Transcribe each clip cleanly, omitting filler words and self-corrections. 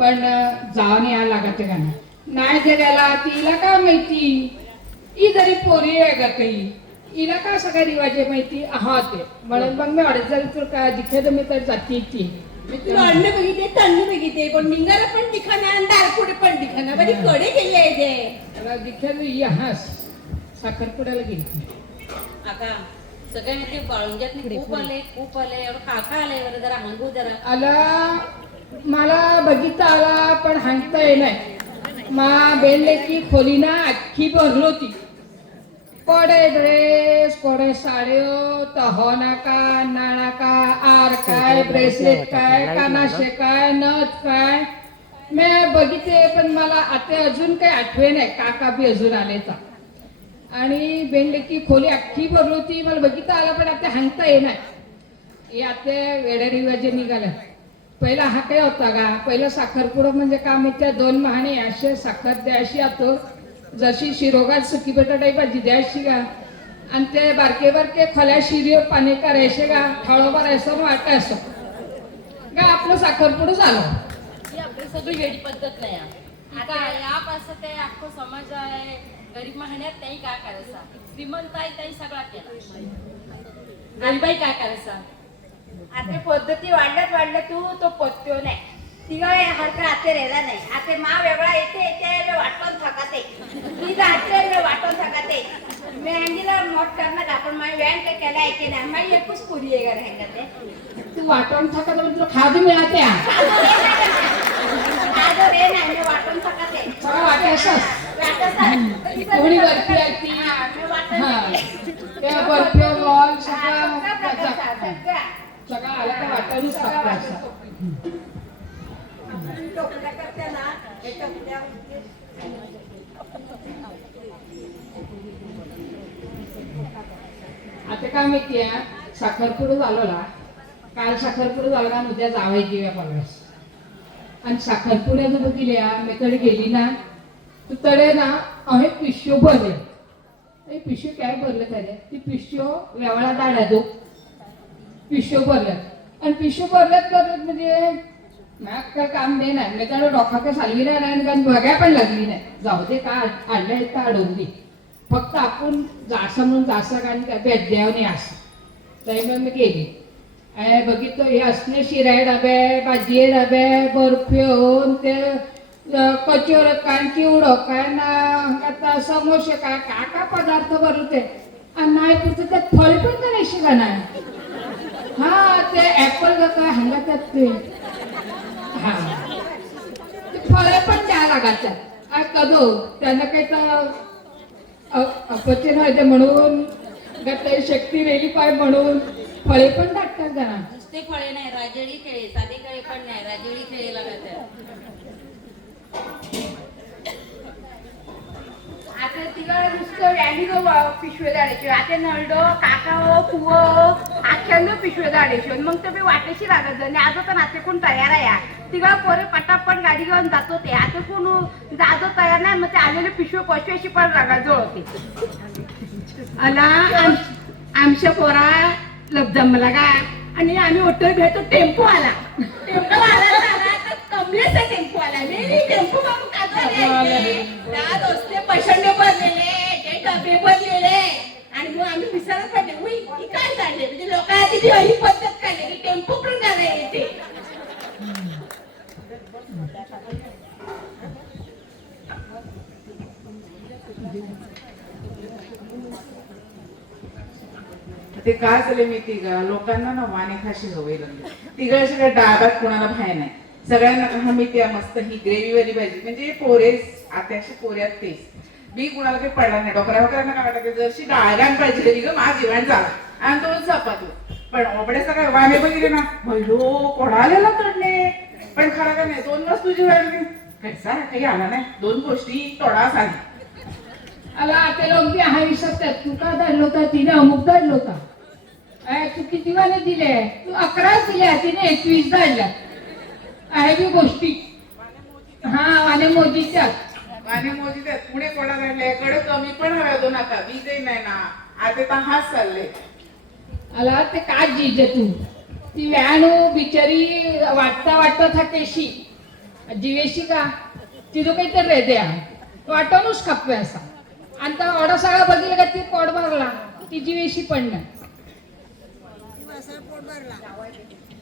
पण जाऊन या लागायचं का नाही जगाला तिला का माहिती ही जरी पोरी आहे का काही हिला का सगळ्या रिवाजे माहिती आहात म्हणून मग मी अडचण तर काय दिखे तर मी तर जाती ती मी तुला अन्न बघितले तन्न बघितले पण निघाला पण दिखाना आणि दारपुढे पण दिखाना बरी कडे गेली आहे ते त्याला दिखेल हास साखरपुड्याला गेली आता सगळ्यांनी ते बाळुंग्यात खूप आले एवढं काका आले बरं जरा हंगू जरा आला मला बघितता आला पण हांगता येणार मा बेनले की खोली ना अख्खी भरली होती कोडे ड्रेस कोडे साड्यो तहो नाका नाका आर काय ब्रेसलेट काय कानाशे काय नथ काय मी बघितले पण मला आता अजून काही आठवे नाही काका बी अजून आलेचा आणि बेनले की खोली अख्खी भरली होती मला बघितता आला पण आता हांगता येणार हे आता वेड्या रिवाजे निघाल्या पहिला हा काय होता का पहिला साखरपुडा म्हणजे का मी त्या 2 महाने असे साखर द्याशी आतो जशी शिरोगात सुकी बटाटा भाजी द्यायची का आणि ते बारके बारके खल्या शिरीवर पाणी करायचे का ठळो भरायचं वाटायचं का आपलं साखरपुडं झालं ही आपली सगळी वेडी पद्धत नाही आता याप असं ते अख्खो समाज आहे गरीब महिन्यात त्याही काय करायचा श्रीमंत आहे त्याही सगळा केला गरीबाई काय करायचा आता पद्धती वाढल्या तू तो पत्तो नाही तिला हरकत आते राहिला नाही आता मा वेगळा येते वाटून थकाते ती जाते वाटून थकाते मी अंगीला मोठ करणार आपण माझी व्यान काय केला ऐके नाही माझी एकच पुरी आहे का हँगाते तू वाटून थकत तुला खादी मिळते आज रे नाही मी वाटून थकाते सगळं वाटायचं कोणी वरती आहे ती त्या बर्फी बॉल सगळं आलं का वाटायलाच टाकायचं आता काय माहितीये साखरपुडा झालो ना काल साखरपुडा झाला आणि उद्या जावायची परवास आणि साखरपुड्याचं बघितल्या मी कडे गेली ना तू तडे ना अहे पिशो भरले पिशो काय भरलं त्याने ती पिशो वेवळा दाड्या दो पिशो भरल्यात आणि पिशो भरल्यात म्हणजे मॅक काय काम दे नाही मी त्याला डोका काय चालवी नाही आणि कारण बघाय पण लागली नाही जाऊ दे का आणलंय तर अडवली फक्त आपण जासं म्हणून जासं कारण काय बेद्यावनी असं तरी मग मी गेली आणि बघितलं हे असणे शिराय डबे भाजी डबे बर्फ्यो ते कचोर काय चिवडं काय ना आता समोसे काय का पदार्थ भरते आणि नाही पुढचं त्यात फळ पण करायची का नाही हा ते ऍपल काय हंगातात ते हा ते फळे पण द्या लागायच्या काय कधो त्यांना काही तर अपचन व्हायचे म्हणून काही शक्ती रेली पाय म्हणून फळे पण टाकतात जरा नुसते फळे नाही राजळी खेळे साधे खेळे पण नाही राजळी खेळे लागतात आता तिला नुसतं व्यालीगो पिशवे दाडायचे आता नळडो काका कुव आख्यानो पिशवे दाडायचे मग ते मी वाटेशी लागत आणि आता तर नाते कोण तयार आहे तिला पोरे पटापट गाडी घेऊन जातो ते आता कोण जातो तयार नाही मग ते आलेले पिशवे पशवेशी पण रागाजवळ होते आला आमच्या पोरा लब्जमला का आणि आम्ही होटल भेटतो टेम्पो आला कमलेचा टेम्पो आला टेम्पो पैशांडे भरलेले ते डबे भरलेले आणि मग आम्ही विसरत पडले काय काढले म्हणजे लोकांना ही पद्धत काढली की टेम्पो पण गाणं येते ते काय झाले माहिती का लोकांना ना वाणे खाशी सवय लागली तिकडे अशी काय डाळभात कोणाला बाहेर नाही सगळ्यांना हा माहिती मस्त ही ग्रेव्ही वाली भाजी म्हणजे पोरेस आत्याशी पोऱ्यात तेच बी कुणाला काही पडला नाही डोकऱ्या वगैरे काय वाटत जशी डाळगान पाहिजे ग माझा जीवन झाला आणि तो चपातो पण ओबड्याचा काय वाणे बघितले ना भैलो कोणाला तोडले पण खरं का नाही 2 वस्तू जी वाढली कैसा काही आला नाही 2 गोष्टी तोडा झाली आला आता लोक बी हा विसरतात तू का धाडलो होता तिने अमुक धाडलो होता तू किती वाले दिले तू 11 दिल्या तिने 21 धाडल्या आहे बी गोष्टी हा वाने मोदीच्या वाणे मोदी पुढे कोणा राहिले कडे कमी पण हव्या 2 आता बीजे नाही ना आता तर हाच चालले आला ते का जिजे तू ती व्याणू बिचारी वाटता थाकेशी जिवेशी का तिथं काहीतरी रेदे वाटूनच खापवे असा आणि त्या ऑर्डर सगळा बघितलं का ती पोट भरला ती जीवेशी पण नाही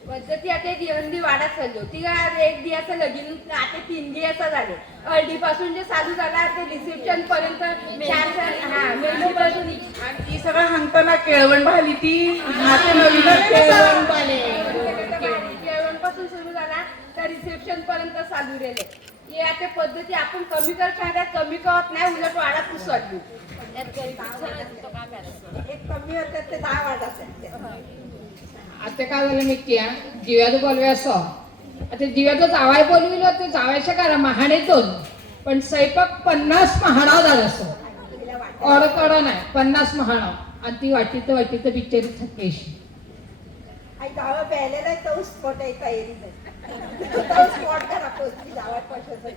पद्धती आता दिवंदी वाढत चाललो ती काय एक दियाचं लगीन आता 3 दियाचं झाले हळदीपासून जे चालू झाला ते रिसेप्शन पर्यंत मेहंदीपासून आणि ती सगळं हांगताना केळवण भाली ती नाते नवीन पासून सुरू झाला तर रिसेप्शन पर्यंत चालू राहिले हे आता पद्धती आपण कमी कर सांगा कमी करत नाही उलट वाढत चालली एक कमी होतात ते 10 वाढत आता काय झालं मी त्या जिव्याचं बोलवे असं आता जिव्याचं जावाय बोलविलं ते जावायच्या करा महाणेतून पण स्वयंपाक 50 महाणाव झालं असं ऑर्डर नाही 50 महाणाव आणि ती वाटीत बिचारी थकेशी आई गावा प्यायलेला तो स्पॉट आहे तयारी तो स्पॉट करा पोचली गावात पैशाचा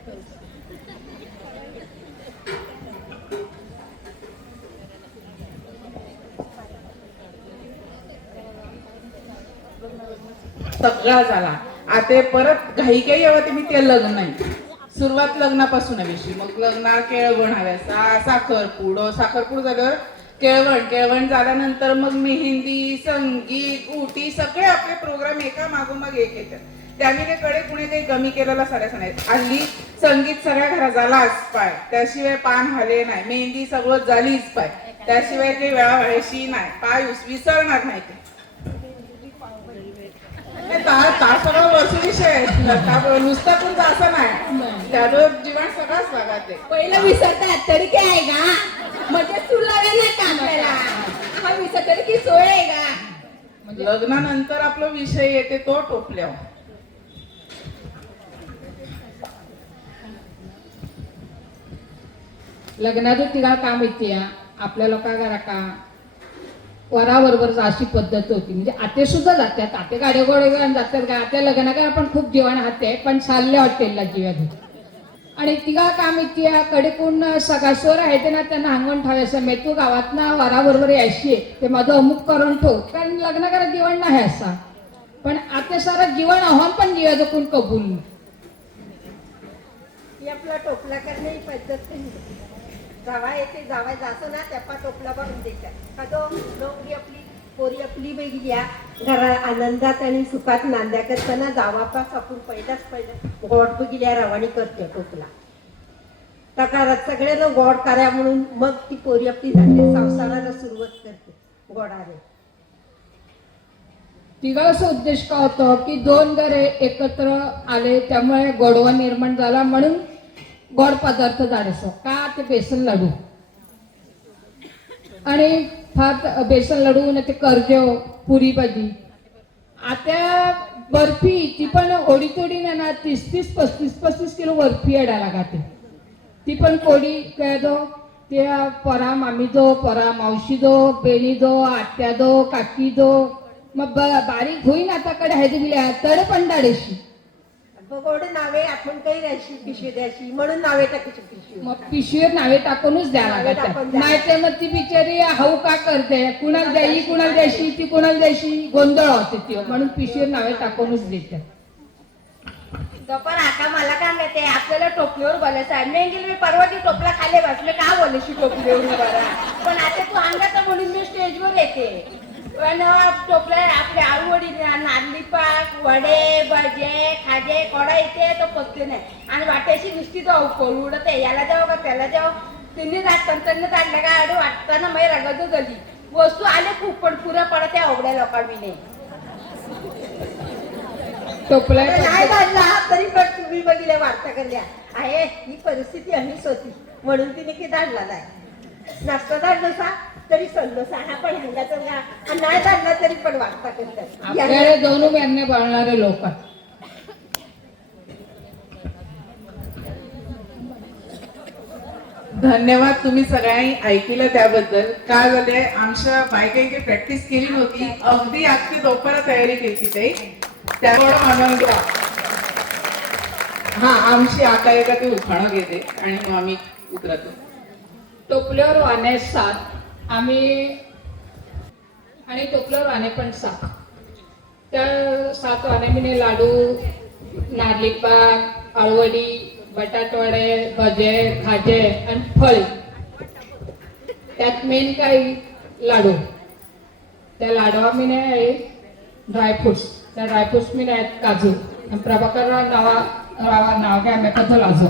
सगळा झाला आता परत घाई काही यावं ते मी ते लग्न आहे सुरुवात लग्नापासून हवीशी मग लग्ना केळवण हव्या साखरपूड झाल्यावर केळवण झाल्यानंतर मग मेहंदी संगीत उटी सगळे आपले प्रोग्राम एका मागोमाग एक येतात त्यामुळे कडे कुणी काही कमी केलेला साड्या नाही हल्ली संगीत सगळ्या घरात झालाच पाय त्याशिवाय पान हले नाही मेहंदी सगळं झालीच पाय त्याशिवाय काही वेळा व्हायची नाही पाय विसरणार नाही ते सगळं वस्तू विषय नुसतं पण असं नाही त्यावर जीवन सगळंच लागते पहिलं विसरतात तरी काय आहे का म्हणजे तुला नाही काम करायला हा विसरतरी की सोय आहे का लग्नानंतर आपला विषय येते तो टोपल्यावर लग्नाचं तिला काम येते आपल्या लोका घरा का वराबरोबर अशी पद्धत होती म्हणजे आते सुद्धा जातात आते गाड्या गोडे जातात का आत्या लग्न काय आपण खूप जेवण हाते पण चालले हॉटेलला जीवात आणि तिघा काम येते कडे कोण सगळ्यासवर आहे ते ना त्यांना अंगण ठेवायचं मी तू गावात ना वराबरोबर यायची ते माझं अमुक करून ठेव कारण लग्न करा जेवण नाही असा पण आता सारं जीवन आव्हान पण जीवाचं कोण कबूल ही आपला टोपला करणे ही पद्धत जावा येते जावा जासं ना त्यापा टोपला भरून देतात का तो नोकरी आपली पोरी आपली वेगळी या घरा आनंदात आणि सुखात नांद्या करताना जावापास आपण पहिलं गोड बघिल्या रवानी करते टोपला त्या घरात सगळ्यांना गोड करा म्हणून मग ती पोरी आपली जाते संसाराला सुरुवात करते गोडाने तिघाचा उद्देश का होतो की 2 घरे एकत्र आले त्यामुळे गोडवा निर्माण झाला म्हणून गोड पदार्थ झाडायचं का ते बेसन लाडू आणि फार बेसन लाडू ना ते कर्जेव पुरी भाजी आता बर्फी ती पण ओढी तोडी ना 30-35 किलो बर्फी अडा लागते ती पण कोडी काय दो ते परा मामी दो परा मावशी दो बेणी दो आत्या दो काकी दो मग बारीक होईन आता कडे आहे दिल्या तर पण डाळेशी गोड नावे आपण काही द्यायची पिशवी द्यायची म्हणून नावे टाकायची पिशवी मग पिशवीवर नावे टाकूनच द्यावं लागतात नाही तर मग ती बिचारी हाऊ का करते कुणाला द्यायची ती कुणाला द्यायची गोंधळ होते ती म्हणून पिशवीवर नावे टाकूनच देतात पण आता मला काय माहिती आपल्याला टोपलीवर बोलायचं आहे मी परवाची टोपला खाली बसले का बोलायची टोपलीवर बरा पण आता तू अंगात म्हणून मी स्टेजवर येते पण टोपला आपल्या आवडी नारली पाक वडे भजे खाजे कोडा येते तो पकते नाही आणि वाट्याशी नुसती तो अवकोल उडते याला द्यावं का त्याला द्यावं तिने त्यांनी काढल्या का आडू वाटताना माझी रगत झाली वस्तू आले खूप पण पुऱ्या पडत त्या अवघड्या लोकांनी टोपला नाही काढला तरी पण तुम्ही बघितल्या वार्ता करल्या आहे ही परिस्थिती अशीच होती म्हणून तिने की धाडला नाही नाश्ता धाडलं सा तरी सल्लो हा पण हंगाचं नाही धाडला तरी पण वार्ता करतात आपल्याला 2 महिने पाळणारे लोक धन्यवाद तुम्ही सगळ्यांनी ऐकलं त्याबद्दल काय झालंय आमच्या बायकांची प्रॅक्टिस केली नव्हती अगदी आजची दोपारा तयारी केली ते त्यामुळे आनंद हा आमची आका एका ते उखाणं घेते आणि मग आम्ही उतरतो टोपल्यावर वाणे 7 आम्ही आणि टोपल्यावर वाणे पण 7 त्या 7 वाण्याने लाडू नारली पाक आळवडी बटाटवडे भजे खाजे आणि फळ त्यात मेन काही लाडू त्या लाडवा मी आहे ड्रायफ्रुट्स त्या ड्रायफ्रुट्स मी आहेत काजू आणि प्रभाकर नाव घ्या मी कथं लाजो